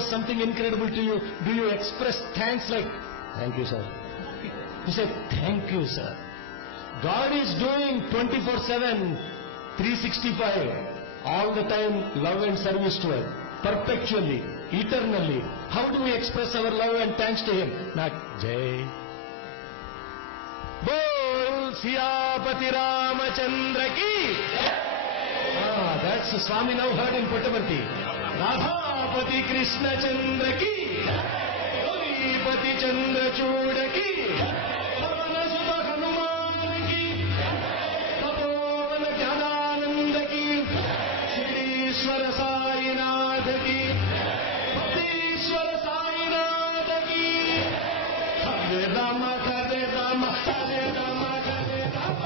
does something incredible to you, do you express thanks like, thank you, sir? You say, thank you, sir. God is doing 24/7, 365, all the time love and service to us, perpetually, eternally. How do we express our love and thanks to Him? Not Jai. Bol Siyapati Ramachandra ki. That's Swami now heard in Puttaparthi. Radhapati Krishna Chandra ki. Pati Chandra Chuda ki. Bhavana Subha Hanuman ki. Tapovana Dhyanananda ki. Shri Sai Nath ki. Bhaktishwara Sai Nath ki. Hare Rama Hare Rama Hare Rama Hare Rama.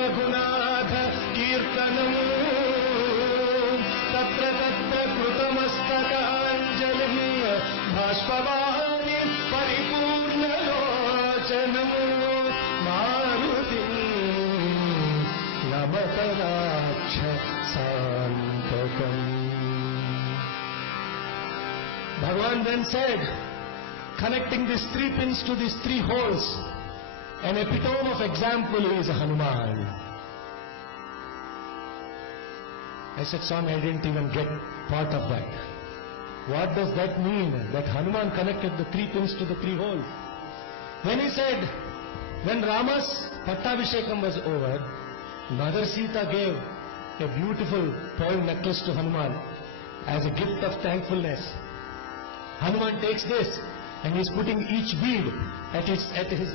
Raghunath कीर्तनम् तत्र तत्र कृतमस्तकाञ्जलिः बाष्पवारि परिपूर्णलोचनम् मारुतिम् नमत राक्षसान्तकम्. Bhagavan then said, connecting these three pins to these three holes, an epitome of example is Hanuman. I said, Swami, I didn't even get part of that. What does that mean? That Hanuman connected the three pins to the three holes. When he said, when Rama's Pattabhishekam was over, Mother Sita gave a beautiful pearl necklace to Hanuman as a gift of thankfulness. Hanuman takes this and he is putting each bead at his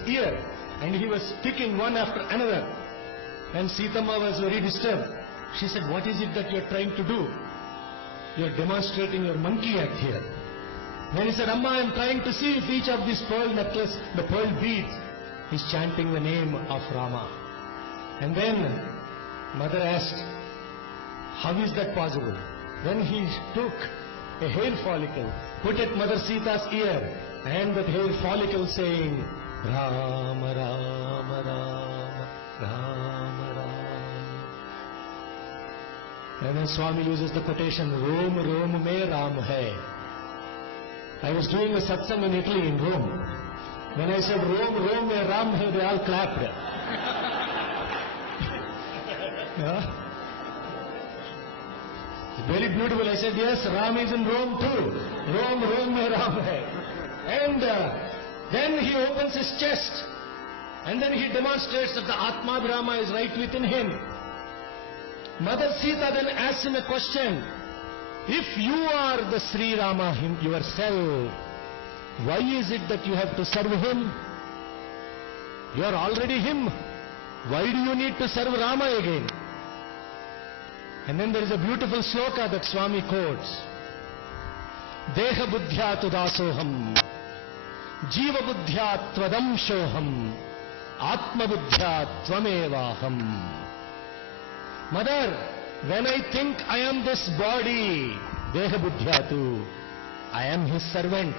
ear, and he was picking one after another. And Sitama was very disturbed. She said, what is it that you are trying to do? You are demonstrating your monkey act here. Then he said, Amma, I am trying to see if each of these pearl necklace, the pearl beads, is chanting the name of Rama. And then Mother asked, how is that possible? Then he took a hair follicle, put it Mother Sita's ear, and that hair follicle saying, Rama, Rama, Rama, Rama, Rama. And then Swami uses the quotation, Rom, Rom mein Ram hai. I was doing a satsang in Italy, in Rome. When I said, Rom, Rom mein Ram hai, they all clapped. Yeah? It's very beautiful. I said, yes, Ram is in Rome too. Rom, Rom mein Ram hai. And then he opens his chest, and then he demonstrates that the Atma Brahma is right within him. Mother Sita then asks him a question. If you are the Sri Rama yourself, why is it that you have to serve him? You are already him. Why do you need to serve Rama again? And then there is a beautiful sloka that Swami quotes. Deha buddhya tudasoham. Jiva buddhya tvadam shoham. Atma buddhya tvamevaham. Mother, when I think I am this body, Deha buddhyatu, I am his servant.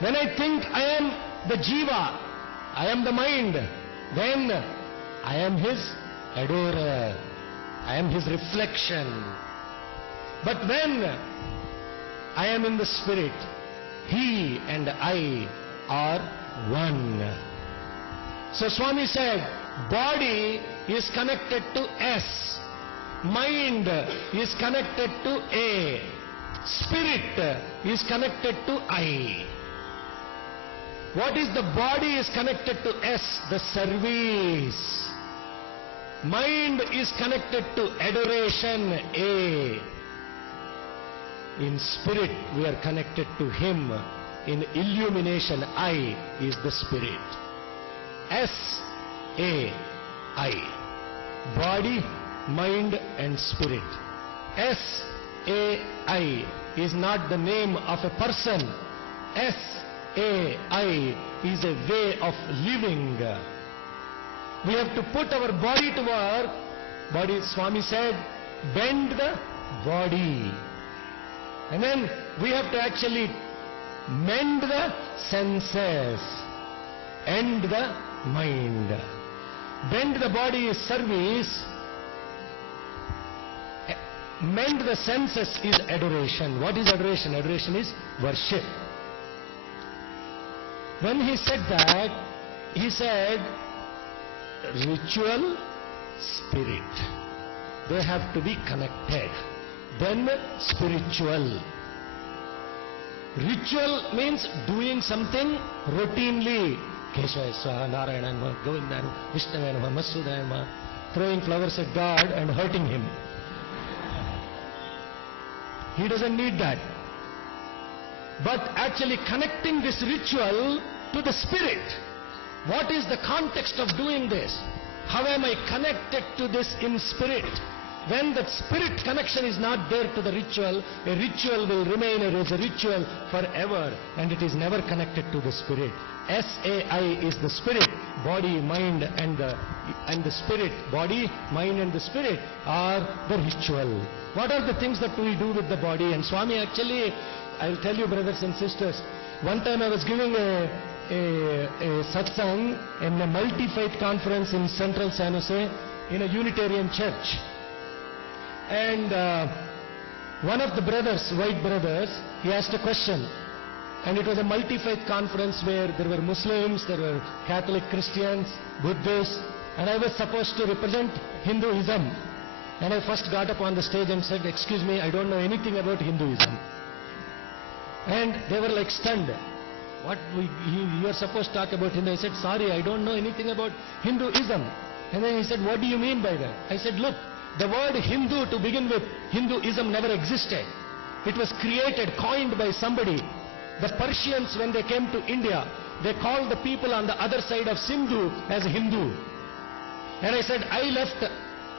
When I think I am the jiva, I am the mind, then I am his adorer. I am his reflection. But when I am in the spirit, he and I are one. So Swami said, body is connected to S. Mind is connected to A. Spirit is connected to I. What is the body is connected to S? The service. Mind is connected to adoration, A. In spirit we are connected to him. In illumination, I is the spirit. S, A, I. Body, mind and spirit. S, A, I is not the name of a person. S, A, I is a way of living. We have to put our body to work. Body, Swami said, bend the body. And then we have to actually mend the senses, end the mind. Bend the body is service. Mend the senses is adoration. What is adoration? Adoration is worship. When he said that, he said, ritual, spirit. They have to be connected. Then spiritual. Ritual means doing something routinely. Keshaya Swaha, Narayana Namaha, Govinda Namaha, Vishnavaya Namaha, Masudaya Namaha, throwing flowers at God and hurting him. He doesn't need that. But actually connecting this ritual to the spirit. What is the context of doing this? How am I connected to this in spirit? When that spirit connection is not there to the ritual, a ritual will remain as a ritual forever, and it is never connected to the spirit. S-A-I is the spirit, body, mind and the spirit. Body, mind and the spirit are the ritual. What are the things that we do with the body? And Swami actually, I'll tell you brothers and sisters, one time I was giving a satsang in a multi-faith conference in central San Jose in a Unitarian church. And one of the brothers, white brothers, he asked a question. And it was a multi-faith conference where there were Muslims, there were Catholic Christians, Buddhists, and I was supposed to represent Hinduism. And I first got up on the stage and said, excuse me, I don't know anything about Hinduism. And they were like stunned. What you are supposed to talk about Hindu? I said, sorry, I don't know anything about Hinduism. And then he said, what do you mean by that? I said, look, the word Hindu to begin with, Hinduism never existed. It was created, coined by somebody. The Persians, when they came to India, they called the people on the other side of Sindhu as Hindu. And I said, I left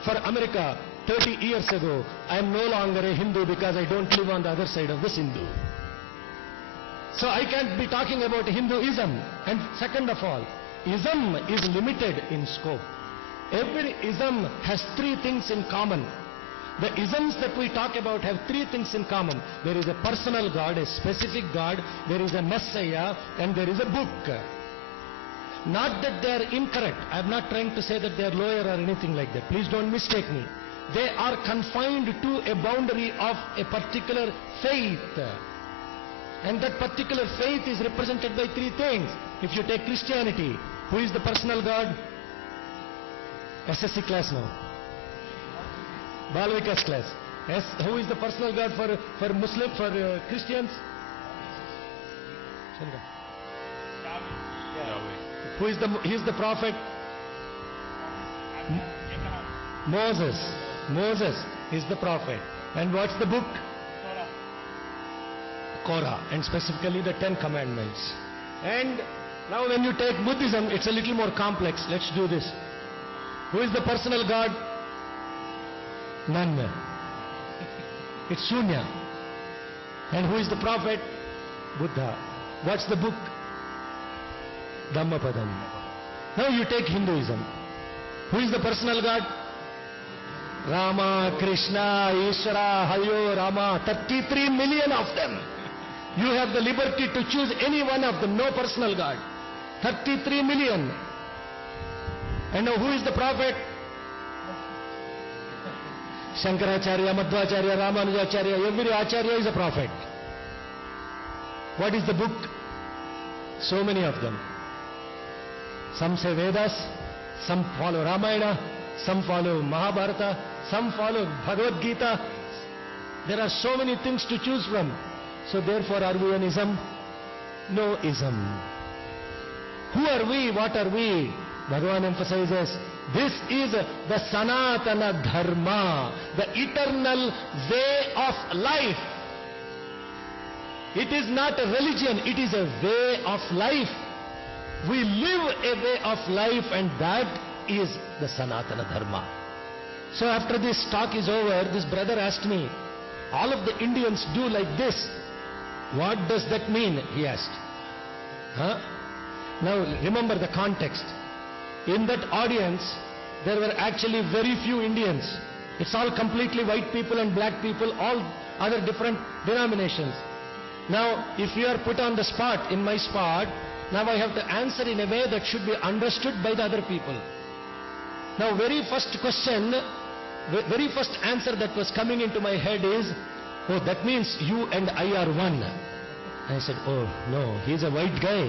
for America 30 years ago. I am no longer a Hindu because I don't live on the other side of the Sindhu. So I can't be talking about Hinduism. And second of all, ism is limited in scope. Every ism has three things in common. The isms that we talk about have three things in common. There is a personal God, a specific God, there is a Messiah, and there is a book. Not that they are incorrect. I am not trying to say that they are lower or anything like that. Please don't mistake me. They are confined to a boundary of a particular faith. And that particular faith is represented by three things. If you take Christianity, who is the personal God? SSC class now. Balvikas class. Yes, who is the personal God for Muslim, for Christians? Who is the prophet? Moses. Moses is the prophet. And what's the book? Korah. And specifically the 10 Commandments. And now when you take Buddhism, it's a little more complex. Let's do this. Who is the personal God? None. It's Shunya. And who is the prophet? Buddha. What's the book? Dhammapadam. Now you take Hinduism. Who is the personal God? Rama, Krishna, Ishvara, Hayo, Rama. 33 million of them. You have the liberty to choose any one of them. No personal God. 33 million. And now who is the prophet? Shankaracharya, Madhvacharya, Ramanujacharya, every Acharya is a prophet. What is the book? So many of them. Some say Vedas, some follow Ramayana, some follow Mahabharata, some follow Bhagavad Gita. There are so many things to choose from. So therefore, are we an ism? No ism. Who are we? What are we? Bhagavan emphasizes, this is the Sanatana Dharma, the eternal way of life. It is not a religion, it is a way of life. We live a way of life, and that is the Sanatana Dharma. So after this talk is over, this brother asked me, all of the Indians do like this. What does that mean? He asked. Now remember the context. In that audience, there were actually very few Indians. It's all completely white people and black people, all other different denominations. Now, if you are put on the spot, in my spot, now I have to answer in a way that should be understood by the other people. Now, very first question, very first answer that was coming into my head is, oh, that means you and I are one. I said, oh, no, he's a white guy.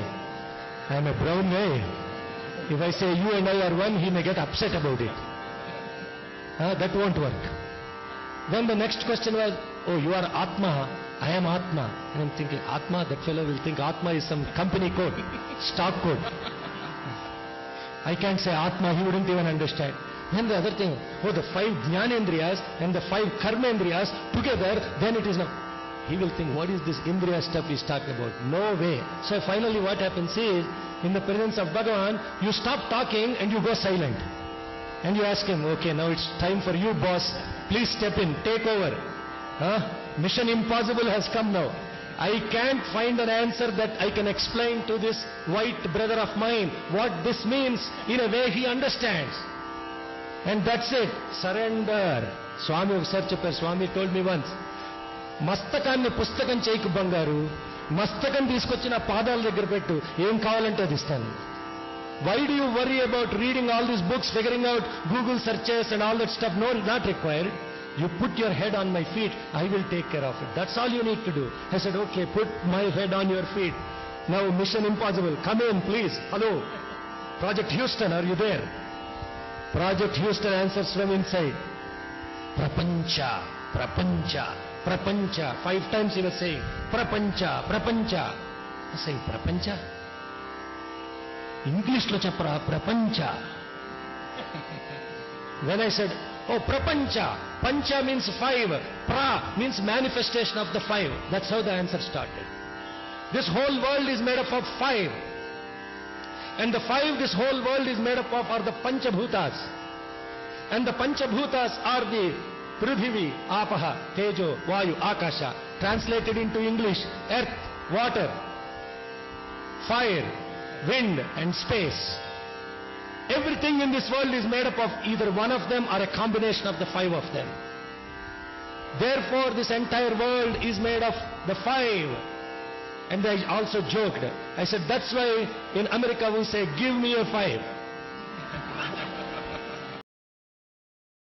I'm a brown guy. If I say you and I are one, he may get upset about it. That won't work. Then the next question was, oh, you are Atma, I am Atma. And I'm thinking, Atma, that fellow will think Atma is some company code, stock code. I can't say Atma, he wouldn't even understand. Then the other thing, oh, the 5 Jnanendriyas and the 5 Karmendriyas together, then it is not. He will think, what is this Indriya stuff he's talking about? No way. So finally what happens is, in the presence of Bhagavan, you stop talking and you go silent. And you ask him, okay, now it's time for you, boss. Please step in, take over. Mission impossible has come now. I can't find an answer that I can explain to this white brother of mine what this means in a way he understands. And that's it. Surrender. Swami ఒకసారి చెప్పారు. Swami told me once, మస్తకాన్ని పుస్తకం చేయకు బంగారు, మస్తకం తీసుకొచ్చి నా పాదాల దగ్గర పెట్టు, ఏం కావాలంటే అది ఇస్తాను. Why do you worry about reading all these books, figuring out Google searches and all that stuff? No, not required. You put your head on my feet, I will take care of it. That's all you need to do. I said, okay, put my head on your feet. Now mission impossible, come in please. Hello, Project Houston, are you there? Project Houston answers from inside. Prapancha, Prapancha, Prapancha. 5 times he was saying, Prapancha, Prapancha. I was saying, Prapancha? English lo chapra, Prapancha. When I said, oh, Prapancha, Pancha means 5, Pra means manifestation of the 5. That's how the answer started. This whole world is made up of 5. And the 5 this whole world is made up of are the Panchabhutas. And the Panchabhutas are the Prithvi, Apaha, Tejo, Vayu, Akasha. Translated into English, earth, water, fire, wind and space. Everything in this world is made up of either one of them or a combination of the 5 of them. Therefore, this entire world is made of the 5. And I also joked. I said, that's why in America we say, give me a 5.